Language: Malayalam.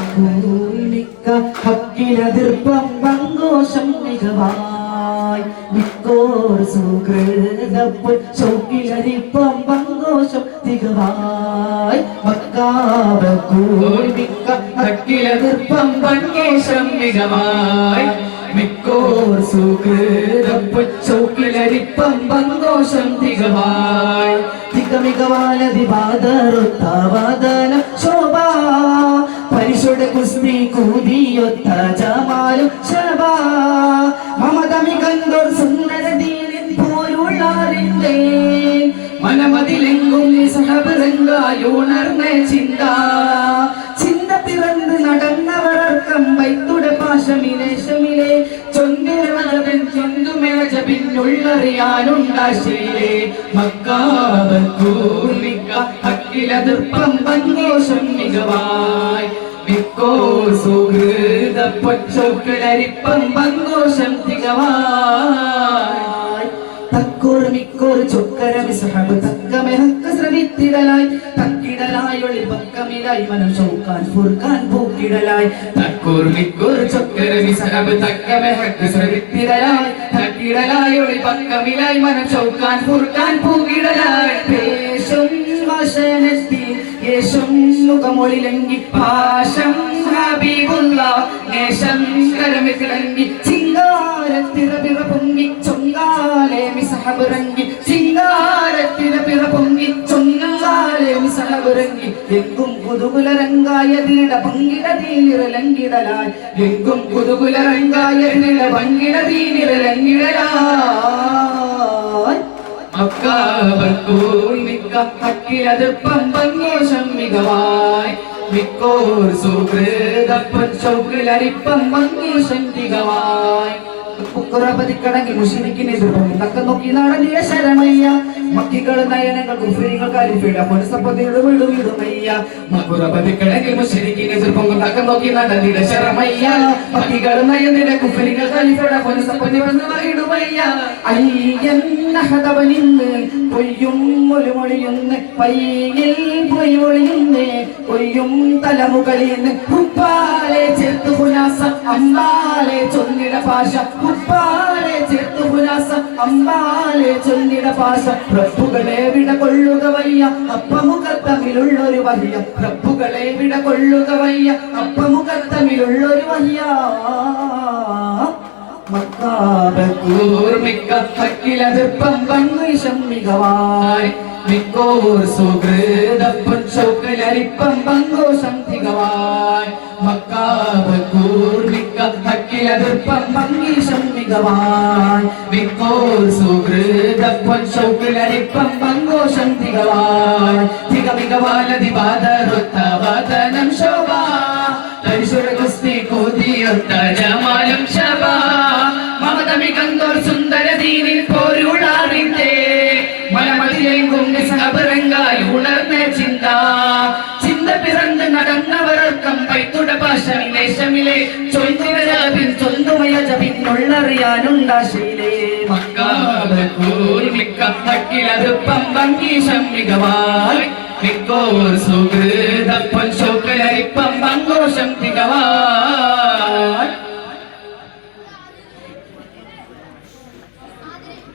മക്കാബൂലിക്ക ഹക്കിലതിർപ്പം പങ്കോശം മികവായി മിക്കോർ സുഹൃതപ്പോൾ ചൗക്കിലരിപ്പം പങ്കോശം തികവായി മക്കാബൂലിക്ക ഹക്കിലതിർപ്പം പങ്കോശം മികവായി മിക്കോർ സുഹൃതപ്പോൾ ചൗക്കിലരിപ്പം പങ്കോശം തികവായി മികവാലതിവാദറുത്താവാദനം ശോഭ പരിശുദ്ധ കുസ്തി കൂതിയൊത്ത ജമാലും ശബ മമതമികന്തോർ സുന്ദര ദീനിൻ പോരുള്ളാറിന്റെ മനമതിലെങ്കും സഹബരങ്കായുണർന്ന ചിന്ത ചിന്ത പിറന്ന് നടന്നവരർക്കം വൈത്തുട പാശമിലെ ശമിലെ ചൊന്തിരവൻ ചൊന്തുമേജപിന്നുള്ളറിയാനുണ്ടാശയിലെ മക്കാബൂർമിക്ക ഹക്കിലതിർപ്പം പങ്കോശം മികവായി മിക്കോർ സുഹൃത പൊച്ചോക്കിലരിപ്പം പങ്കോശം തികവായി തക്കോർ മിക്കോർ ചൊക്കര മിസ്ഹബ് തക്കമെഹക്ക ശ്രമിത്തിടലായി തക്കിടലായി ഒളി പക്കമിലായി മനം ഷൗക്കാൻ ഫുർഖാൻ പൂക്കിടലായി തക്കോർ മിക്കോർ ചൊക്കര മിസ്ഹബ് തക്കമെഹക്ക ശ്രമിത്തിടലായി തക്കിടലായി ഒളി പക്കമിലായി മനം ഷൗക്കാൻ ഫുർഖാൻ പൂക്കിടലായി ദേശം വശനത്തി യേശം മുഖമൊളിലങ്കി പാശം ഹബീബുള്ള നേശം കരമിതിലങ്കി ചിങ്കാരത്തിര പിറ പൊങ്ങി ചൊങ്കാലെ മിസഹബുരങ്കി ചിങ്കാരത്തിര പൊങ്ങി ചൊങ്കാലെ മിസഹബുരങ്കി എങ്കും കുതുകുലരങ്കായ ദീട പങ്കിട തീനിറലങ്കിടലായി എങ്കും കുതുകുലരങ്കായ ദീട പങ്കിട തീനിറലങ്കിടലായി മക്കാബൂർമിക്ക ഹക്കിലതിർപ്പം പങ്കോശം മികവായി മിക്കോർ സുഹൃതപ്പം ചൗക്കിലരിപ്പം പങ്കോശം തികവായി പുക്കുറപതിക്കടങ്ങി മുഷിരിക്കിനെ എതിർപ്പം തക്ക നോക്കി നടന്നിയ ശരമയ്യ മക്കികൾ നയനങ്ങൾ കുഫരികൾ കാലിഫിട പൊനസപ്പതിയുടെ വിടുവിടുമയ്യ മക്കുറപതിക്കടങ്ങി മുഷിരിക്കിനെ എതിർപ്പം തക്ക നോക്കി നടന്നിയ ശരമയ്യ മക്കികൾ നയനിടെ കുഫരികൾ കാലിഫിട പൊനസപ്പതിടുമയ്യ അയ്യന്നഹതവനിന്ന് പൊയ്യും ഒരു മൊഴിയുന്ന് പയ്യിൽ പൊയ്യൊളിയുന്ന് കൊയ്യും തലമുകളിന്ന് ഉപ്പാലെ ചേർത്തു പുനാസ അമ്പാലെ ചൊന്നിട ഭാഷ ഉപ്പാലെ ചേർത്തു പുനാസ അമ്പാലെ ചൊന്നിട ഭാഷ പ്രഭുകളെ വിട കൊള്ളുക വയ്യ അപ്പമുഖത്തമിലുള്ളൊരു വയ്യ പ്രഭുകളെ വിട കൊള്ളുക വയ്യ അപ്പമുഖത്തമിലുള്ളൊരു വയ്യ മക്കാബൂർമിക്ക ഹക്കിലതിർപ്പം പങ്കോശം മികവായി മിക്കോർ സുഹൃതപ്പം ചൗക്കിലരിപ്പം പങ്കോശം തികവായി മക്കാബൂർമിക്ക ഹക്കിലതിർപ്പം പങ്കോശം മികവായി മിക്കോർ സുഹൃതപ്പം ചൗക്കിലരിപ്പം പങ്കോശം തികവായി തികമികവാലതിവാദറുത്താവാദനം ശോഭ പരിശുദ്ധ കുസ്തി കൂതിയൊത്ത ജമാലും ശബ മമതമികന്തോർ സുന്ദര ദീനിൽ പോരുള്ളാറിന്റെ മനമതിലെങ്കും സഹബരങ്കായി ഉണർന്ന ചിന്ത ചിന്ത പിറന്ന് നടന്നവരർക്കം വൈത്തുട പാശമിലെ ശമിലെ ചൊന്തുവരാതിൽ ചൊന്തുമയജപിന്നുള്ളറിയാനുണ്ടാശയിലെ മക്കാബൂർമിക്ക ഹക്കിലതിർപ്പം പങ്കോശം മികവായി മിക്കോർ സുഹൃതപ്പം ചൗക്കിലരിപ്പം പങ്കോശം തികവായി